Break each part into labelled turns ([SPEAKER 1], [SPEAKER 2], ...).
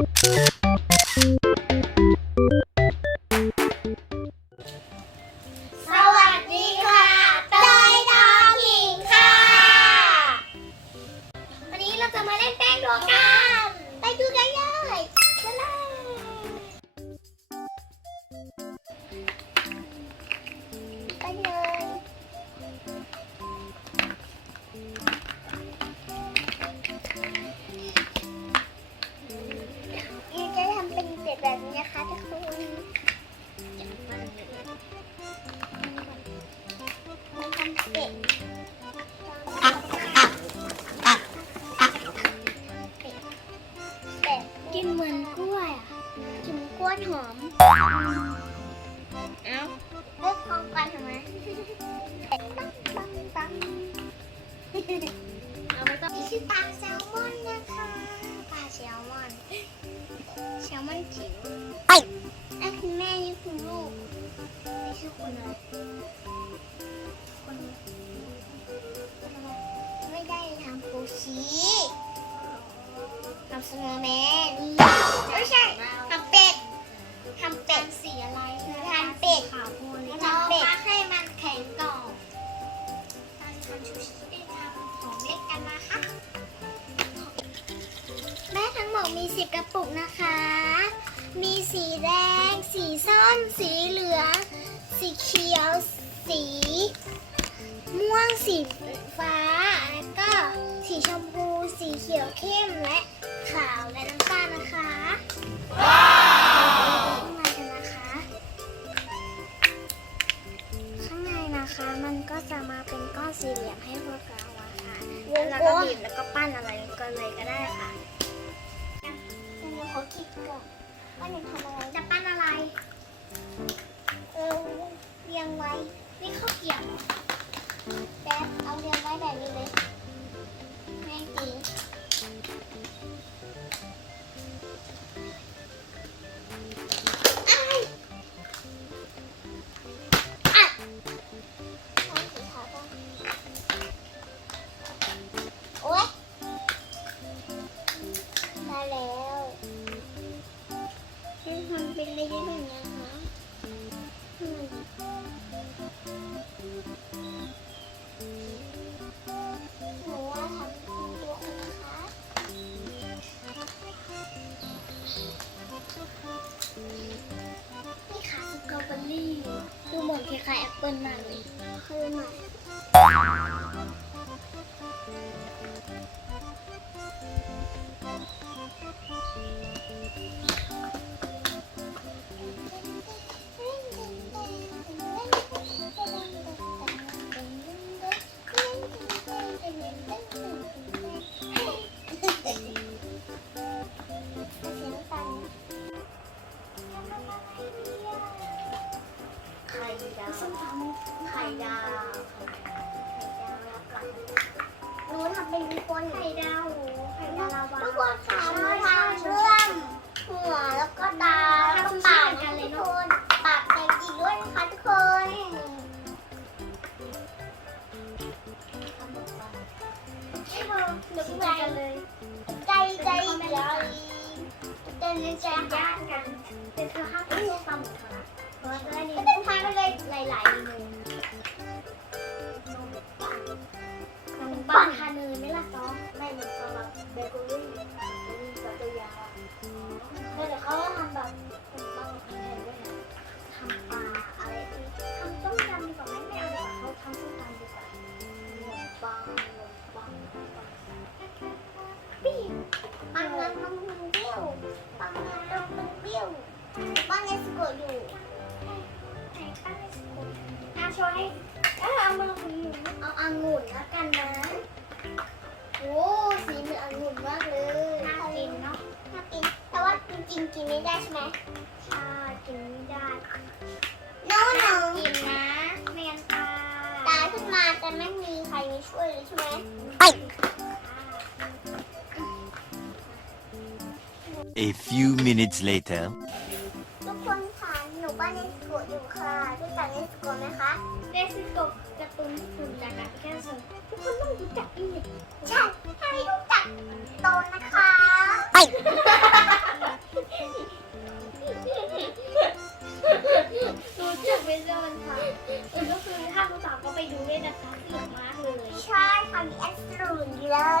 [SPEAKER 1] สวัสดีค่ะเตยทองขิงค่ะ วันนี้เราจะมาเล่นแป้งโดกัน เอาไปต้องชื่อปลาแซลมอนนะคะปลาแซลมอนแซลมอนจิ๋วไอ้คุณแม่นี่คุณลูกไม่ใช่คุณอะไรคนไม่ได้ทำปูชีทำสโนว์แมนไม่ใช่ทำเป็ดทำเป็ดสีอะไร มีสิบกระปุกนะคะ มีสีแดง สีส้ม สีเหลือง สีเขียว สี ม่วง สีฟ้า แล้วก็สีชมพู สีเขียวเข้มและขาวและน้ำตาลนะคะ ว่าหนูทำอะไร จะปั้นอะไร เออเรียงไว้นี่ข้าวเกรี๊ยวแป๊บเอาเรียงไว้แบบนี้เลย ดูเหมือนคล้ายๆแอปเปิลมากเลยคือหน่อย เป็นคนไข่ดาวไข่ดาวทุกคนค่ะหนูทำเรื่องหัวแล้วก็ตาแล้วก็ปากกันเลยทุกคนปากแต่อีกด้วยนะคะทุกคนหนูใจเลยใจใจเดียวใจในใจญาติกัน เป็นเธอห้ามพูดความเหมือนเขานะเพราะว่าจะได้นี่ต้องทานไปเลยหลายๆเมนู ชอยเออเอามาเอาองุ่นแล้วกันนะ โอ้สีเหมือนองุ่นมากเลยน่ากินเนาะน่ากิน แต่ว่าจริงๆกินไม่ได้ใช่ไหมใช่กินไม่ได้ น้องน้องกินนะไม่งั้นตายตายขึ้นมาแต่ไม่มีใครมาช่วยเลยใช่ไหม
[SPEAKER 2] A few minutes later.
[SPEAKER 1] หนูบ้านเนสโกอยู่ค่ะรู้จักเนสโกไหมคะในสโกการ์ตูนญี่ปุ่นจากการแค่สทุกคนต้องรู้จักอีกใช่ถ้าไม่รู้จักโตนะคะไปรู้จักเวเซอนค่ะก็คือถ้าสาวก็ไปดูด้วยนะคะสนุกมากเลย
[SPEAKER 3] ใช่ค่ะมีแอสตรูนเย
[SPEAKER 1] อะ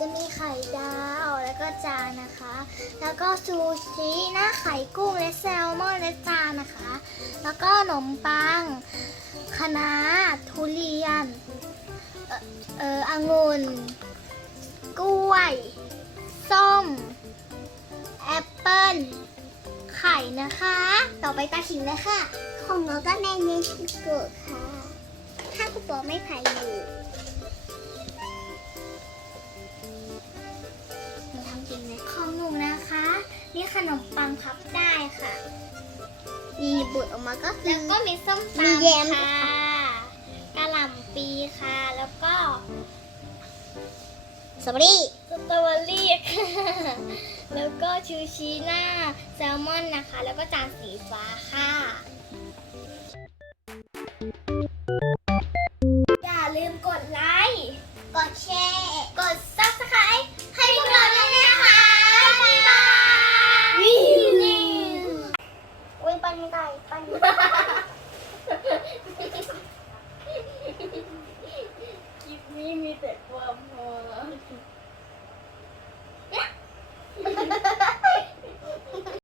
[SPEAKER 3] จะ
[SPEAKER 1] มีไข่ดาวแล้วก็จานนะคะ แล้วก็ซูชิหน้าไข่กุ้งและแซลมอนและจานนะคะ แล้วก็ขนมปังคะน้าทุเรียน เอ่อองุ่น กล้วย ส้ม แอปเปิ้ล ไข่นะคะ ต่อไปตาขิงเลยค่ะ
[SPEAKER 3] ของหนูก็ในในสกูลค่ะ ถ้ากระป๋อไม่ไผ่อยู่
[SPEAKER 1] มา
[SPEAKER 3] ก็คื
[SPEAKER 1] แล้
[SPEAKER 3] อ
[SPEAKER 1] วก็มีส้ม
[SPEAKER 3] มี
[SPEAKER 1] ตำ
[SPEAKER 3] แยม
[SPEAKER 1] ค่ะกะหล่ำปีค่ะ แล้วก็
[SPEAKER 3] สตรอเบอรี่
[SPEAKER 1] สตรอเบอรี่ค่ะแล้วก็ชูชีหน้าแซลมอนนะคะ แล้วก็จานสีฟ้าค่ะ
[SPEAKER 3] ปันไก่ปันไก่
[SPEAKER 1] คลิปนี้มีแต่ความหัว